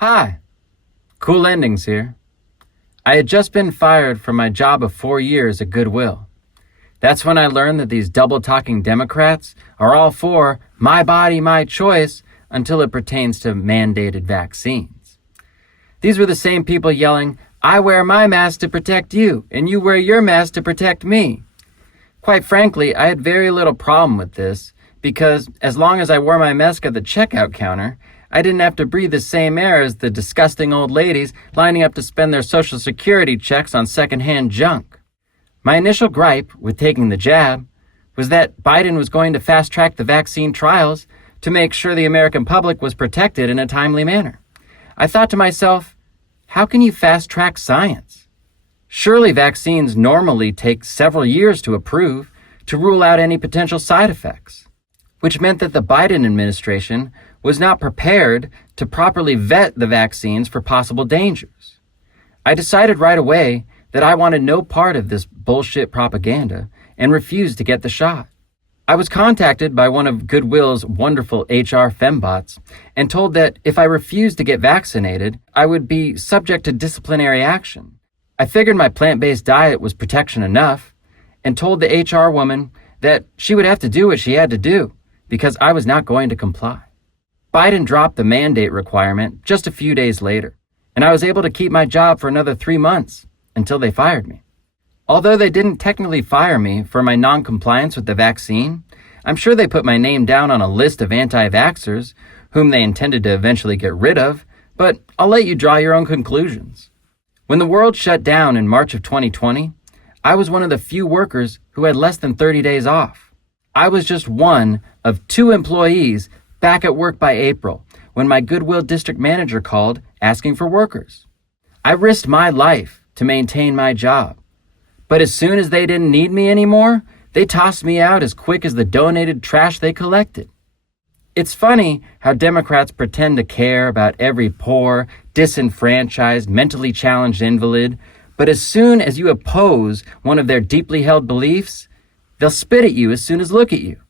Hi, cool endings here. I had just been fired from my job of 4 years at Goodwill. That's when I learned that these double-talking Democrats are all for my body, my choice until it pertains to mandated vaccines. These were the same people yelling, I wear my mask to protect you, and you wear your mask to protect me. Quite frankly, I had very little problem with this because as long as I wore my mask at the checkout counter, I didn't have to breathe the same air as the disgusting old ladies lining up to spend their Social Security checks on secondhand junk. My initial gripe with taking the jab was that Biden was going to fast-track the vaccine trials to make sure the American public was protected in a timely manner. I thought to myself, how can you fast-track science? Surely vaccines normally take several years to approve to rule out any potential side effects, which meant that the Biden administration was not prepared to properly vet the vaccines for possible dangers. I decided right away that I wanted no part of this bullshit propaganda and refused to get the shot. I was contacted by one of Goodwill's wonderful HR fembots and told that if I refused to get vaccinated, I would be subject to disciplinary action. I figured my plant-based diet was protection enough and told the HR woman that she would have to do what she had to do because I was not going to comply. Biden dropped the mandate requirement just a few days later, and I was able to keep my job for another 3 months until they fired me. Although they didn't technically fire me for my non-compliance with the vaccine, I'm sure they put my name down on a list of anti-vaxxers whom they intended to eventually get rid of, but I'll let you draw your own conclusions. When the world shut down in March of 2020, I was one of the few workers who had less than 30 days off. I was just one of 2 employees back at work by April when my Goodwill district manager called asking for workers. I risked my life to maintain my job. But as soon as they didn't need me anymore, they tossed me out as quick as the donated trash they collected. It's funny how Democrats pretend to care about every poor, disenfranchised, mentally challenged invalid, but as soon as you oppose one of their deeply held beliefs, they'll spit at you as soon as look at you.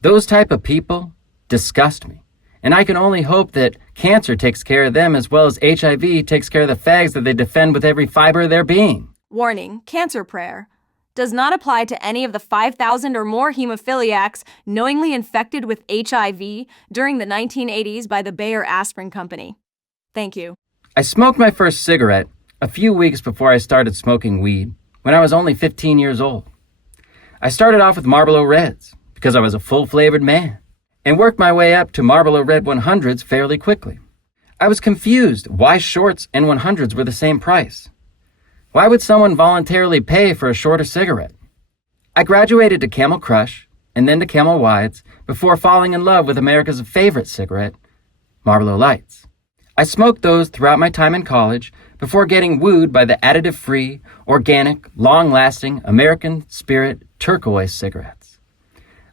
Those type of people disgust me, and I can only hope that cancer takes care of them as well as HIV takes care of the fags that they defend with every fiber of their being. Warning, cancer prayer. Does not apply to any of the 5,000 or more hemophiliacs knowingly infected with HIV during the 1980s by the Bayer Aspirin Company. Thank you. I smoked my first cigarette a few weeks before I started smoking weed, when I was only 15 years old. I started off with Marlboro Reds because I was a full-flavored man, and worked my way up to Marlboro Red 100s fairly quickly. I was confused why shorts and 100s were the same price. Why would someone voluntarily pay for a shorter cigarette? I graduated to Camel Crush and then to Camel Wides before falling in love with America's favorite cigarette, Marlboro Lights. I smoked those throughout my time in college before getting wooed by the additive-free, organic, long-lasting American Spirit turquoise cigarettes.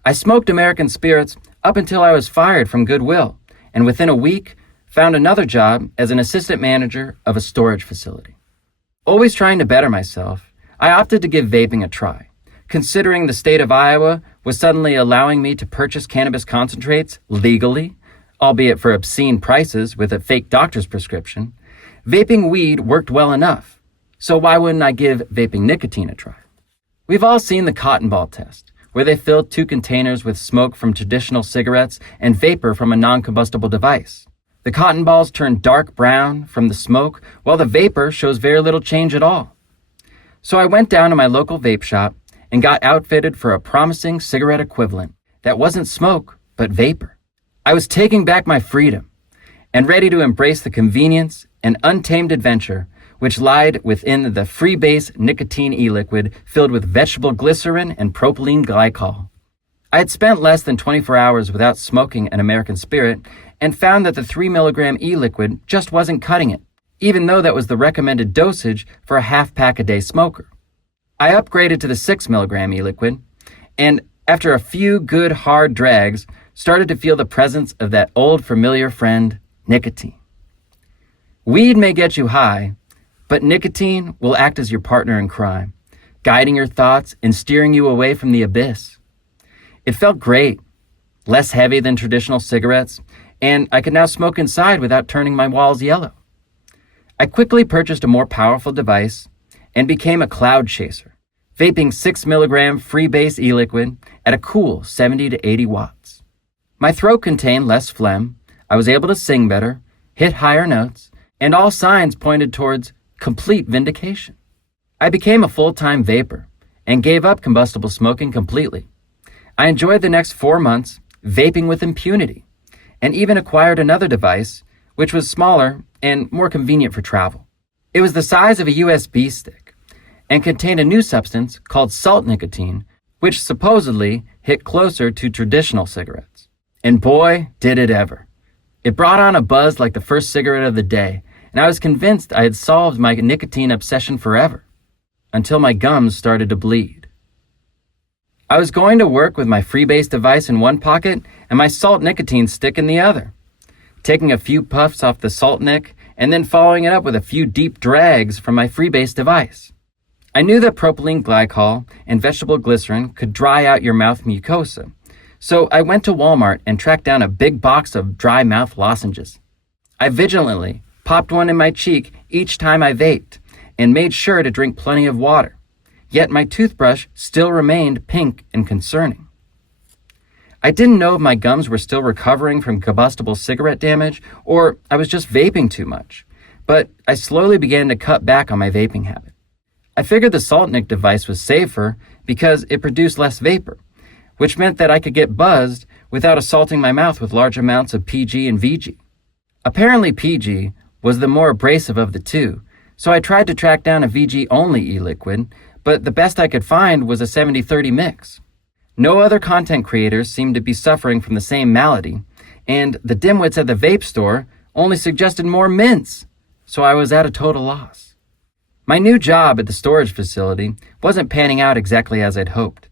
I smoked American Spirits up until I was fired from Goodwill, and within a week, found another job as an assistant manager of a storage facility. Always trying to better myself, I opted to give vaping a try, considering the state of Iowa was suddenly allowing me to purchase cannabis concentrates legally, albeit for obscene prices with a fake doctor's prescription. Vaping weed worked well enough, so why wouldn't I give vaping nicotine a try? We've all seen the cotton ball test, where they filled 2 containers with smoke from traditional cigarettes and vapor from a non-combustible device. The cotton balls turn dark brown from the smoke, while the vapor shows very little change at all. So I went down to my local vape shop and got outfitted for a promising cigarette equivalent that wasn't smoke, but vapor. I was taking back my freedom and ready to embrace the convenience and untamed adventure which lied within the freebase nicotine e-liquid filled with vegetable glycerin and propylene glycol. I had spent less than 24 hours without smoking an American Spirit and found that the 3 milligram e-liquid just wasn't cutting it, even though that was the recommended dosage for a half-pack-a-day smoker. I upgraded to the 6 milligram e-liquid, and after a few good hard drags, started to feel the presence of that old familiar friend, nicotine. Weed may get you high, but nicotine will act as your partner in crime, guiding your thoughts and steering you away from the abyss. It felt great, less heavy than traditional cigarettes, and I could now smoke inside without turning my walls yellow. I quickly purchased a more powerful device and became a cloud chaser, vaping 6 milligram free-base e-liquid at a cool 70 to 80 watts. My throat contained less phlegm, I was able to sing better, hit higher notes, and all signs pointed towards complete vindication. I became a full-time vapor and gave up combustible smoking completely. I enjoyed the next 4 months vaping with impunity, and even acquired another device, which was smaller and more convenient for travel. It was the size of a USB stick and contained a new substance called salt nicotine, which supposedly hit closer to traditional cigarettes. And boy, did it ever. It brought on a buzz like the first cigarette of the day, and I was convinced I had solved my nicotine obsession forever, until my gums started to bleed. I was going to work with my freebase device in one pocket and my salt nicotine stick in the other, taking a few puffs off the salt nic and then following it up with a few deep drags from my freebase device. I knew that propylene glycol and vegetable glycerin could dry out your mouth mucosa, so I went to Walmart and tracked down a big box of dry mouth lozenges. I vigilantly popped one in my cheek each time I vaped and made sure to drink plenty of water, yet my toothbrush still remained pink and concerning. I didn't know if my gums were still recovering from combustible cigarette damage or I was just vaping too much, but I slowly began to cut back on my vaping habit. I figured the salt nic device was safer because it produced less vapor, which meant that I could get buzzed without assaulting my mouth with large amounts of PG and VG. Apparently PG was the more abrasive of the two, so I tried to track down a VG-only e-liquid, but the best I could find was a 70-30 mix. No other content creators seemed to be suffering from the same malady, and the dimwits at the vape store only suggested more mints, so I was at a total loss. My new job at the storage facility wasn't panning out exactly as I'd hoped.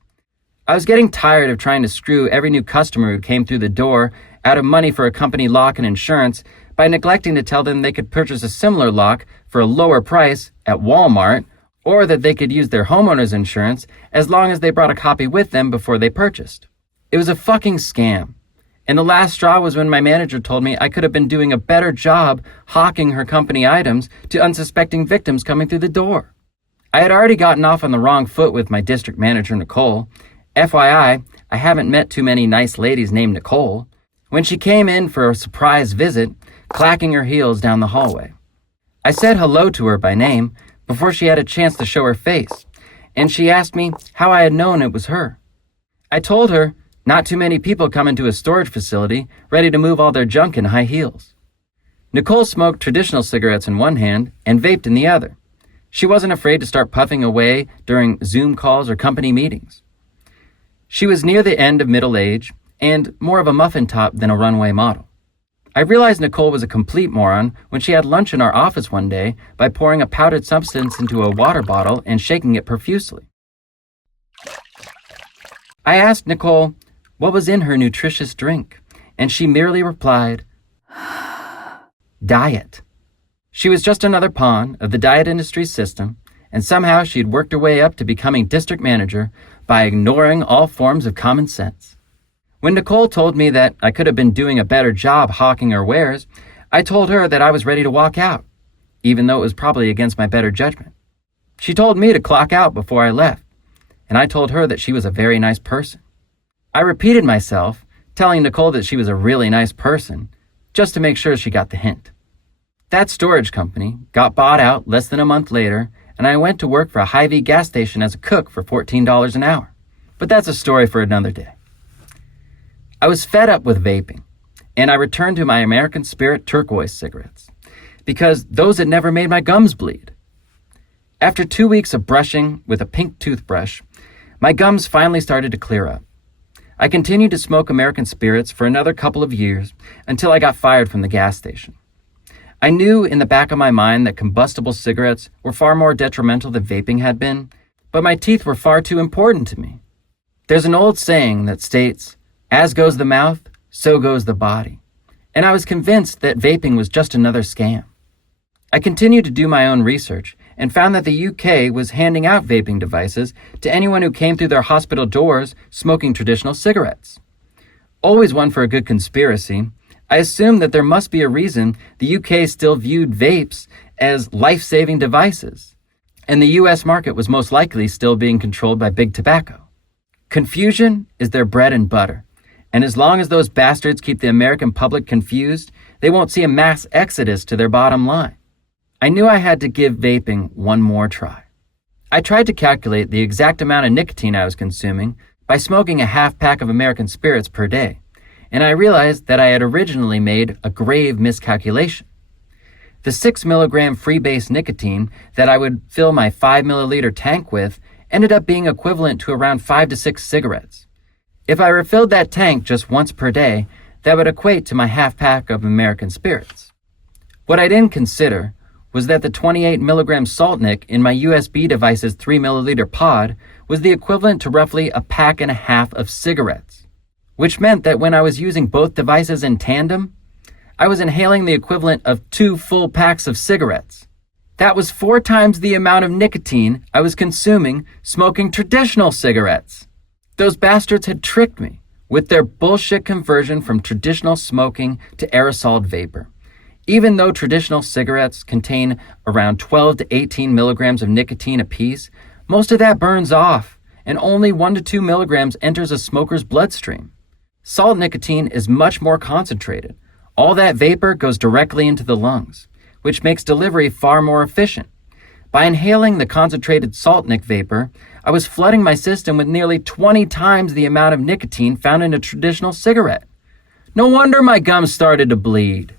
I was getting tired of trying to screw every new customer who came through the door out of money for a company lock and insurance by neglecting to tell them they could purchase a similar lock for a lower price at Walmart, or that they could use their homeowner's insurance as long as they brought a copy with them before they purchased. It was a fucking scam. And the last straw was when my manager told me I could have been doing a better job hawking her company items to unsuspecting victims coming through the door. I had already gotten off on the wrong foot with my district manager, Nicole. FYI, I haven't met too many nice ladies named Nicole. When she came in for a surprise visit, clacking her heels down the hallway. I said hello to her by name before she had a chance to show her face, and she asked me how I had known it was her. I told her not too many people come into a storage facility ready to move all their junk in high heels. Nicole smoked traditional cigarettes in one hand and vaped in the other. She wasn't afraid to start puffing away during Zoom calls or company meetings. She was near the end of middle age and more of a muffin top than a runway model. I realized Nicole was a complete moron when she had lunch in our office one day by pouring a powdered substance into a water bottle and shaking it profusely. I asked Nicole what was in her nutritious drink, and she merely replied, diet. She was just another pawn of the diet industry's system, and somehow she had worked her way up to becoming district manager by ignoring all forms of common sense. When Nicole told me that I could have been doing a better job hawking her wares, I told her that I was ready to walk out, even though it was probably against my better judgment. She told me to clock out before I left, and I told her that she was a very nice person. I repeated myself, telling Nicole that she was a really nice person, just to make sure she got the hint. That storage company got bought out less than a month later, and I went to work for a Hy-Vee gas station as a cook for $14 an hour. But that's a story for another day. I was fed up with vaping, and I returned to my American Spirit turquoise cigarettes, because those had never made my gums bleed. After 2 weeks of brushing with a pink toothbrush, my gums finally started to clear up. I continued to smoke American Spirits for another couple of years until I got fired from the gas station. I knew in the back of my mind that combustible cigarettes were far more detrimental than vaping had been, but my teeth were far too important to me. There's an old saying that states, as goes the mouth, so goes the body. And I was convinced that vaping was just another scam. I continued to do my own research and found that the UK was handing out vaping devices to anyone who came through their hospital doors smoking traditional cigarettes. Always one for a good conspiracy, I assumed that there must be a reason the UK still viewed vapes as life-saving devices, and the US market was most likely still being controlled by big tobacco. Confusion is their bread and butter, and as long as those bastards keep the American public confused, they won't see a mass exodus to their bottom line. I knew I had to give vaping one more try. I tried to calculate the exact amount of nicotine I was consuming by smoking a half pack of American spirits per day, and I realized that I had originally made a grave miscalculation. The 6 milligram freebase nicotine that I would fill my 5 milliliter tank with ended up being equivalent to around 5 to 6 cigarettes. If I refilled that tank just once per day, that would equate to my half pack of American spirits. What I didn't consider was that the 28 milligram salt nic in my USB device's 3 milliliter pod was the equivalent to roughly a pack and a half of cigarettes, which meant that when I was using both devices in tandem, I was inhaling the equivalent of 2 full packs of cigarettes. That was 4 times the amount of nicotine I was consuming smoking traditional cigarettes. Those bastards had tricked me with their bullshit conversion from traditional smoking to aerosol vapor. Even though traditional cigarettes contain around 12 to 18 milligrams of nicotine apiece, most of that burns off, and only 1 to 2 milligrams enters a smoker's bloodstream. Salt nicotine is much more concentrated. All that vapor goes directly into the lungs, which makes delivery far more efficient. By inhaling the concentrated salt nic vapor, I was flooding my system with nearly 20 times the amount of nicotine found in a traditional cigarette. No wonder my gums started to bleed.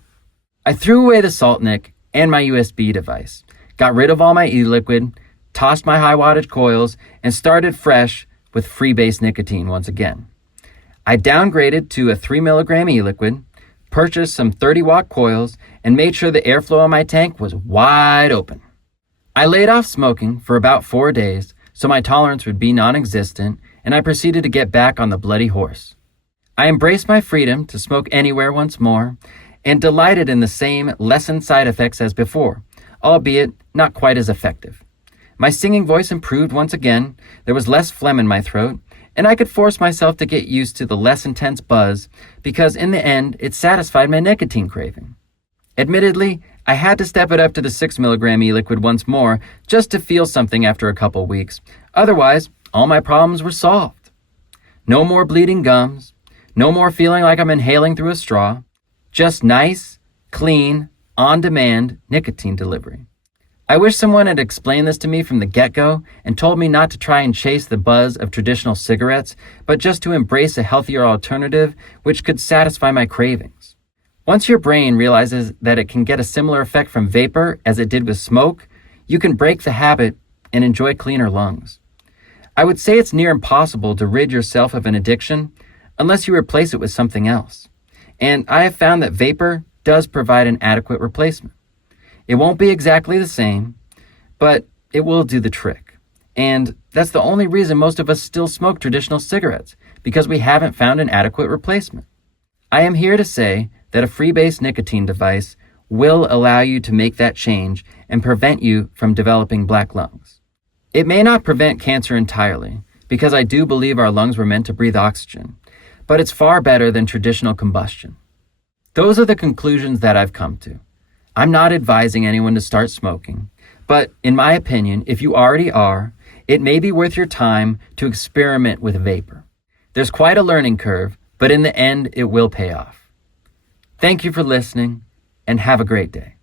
I threw away the salt nic and my USB device, got rid of all my e-liquid, tossed my high wattage coils, and started fresh with freebase nicotine once again. I downgraded to a 3 milligram e-liquid, purchased some 30-watt coils, and made sure the airflow in my tank was wide open. I laid off smoking for about 4 days so my tolerance would be non-existent, and I proceeded to get back on the bloody horse. I embraced my freedom to smoke anywhere once more, and delighted in the same lessened side effects as before, albeit not quite as effective. My singing voice improved once again, there was less phlegm in my throat, and I could force myself to get used to the less intense buzz because in the end, it satisfied my nicotine craving. Admittedly, I had to step it up to the 6 milligram e-liquid once more just to feel something after a couple weeks. Otherwise, all my problems were solved. No more bleeding gums, no more feeling like I'm inhaling through a straw, just nice, clean, on-demand nicotine delivery. I wish someone had explained this to me from the get-go and told me not to try and chase the buzz of traditional cigarettes, but just to embrace a healthier alternative which could satisfy my cravings. Once your brain realizes that it can get a similar effect from vapor as it did with smoke, you can break the habit and enjoy cleaner lungs. I would say it's near impossible to rid yourself of an addiction unless you replace it with something else. And I have found that vapor does provide an adequate replacement. It won't be exactly the same, but it will do the trick. And that's the only reason most of us still smoke traditional cigarettes, because we haven't found an adequate replacement. I am here to say that a freebase nicotine device will allow you to make that change and prevent you from developing black lungs. It may not prevent cancer entirely, because I do believe our lungs were meant to breathe oxygen, but it's far better than traditional combustion. Those are the conclusions that I've come to. I'm not advising anyone to start smoking, but in my opinion, if you already are, it may be worth your time to experiment with vapor. There's quite a learning curve, but in the end, it will pay off. Thank you for listening, and have a great day.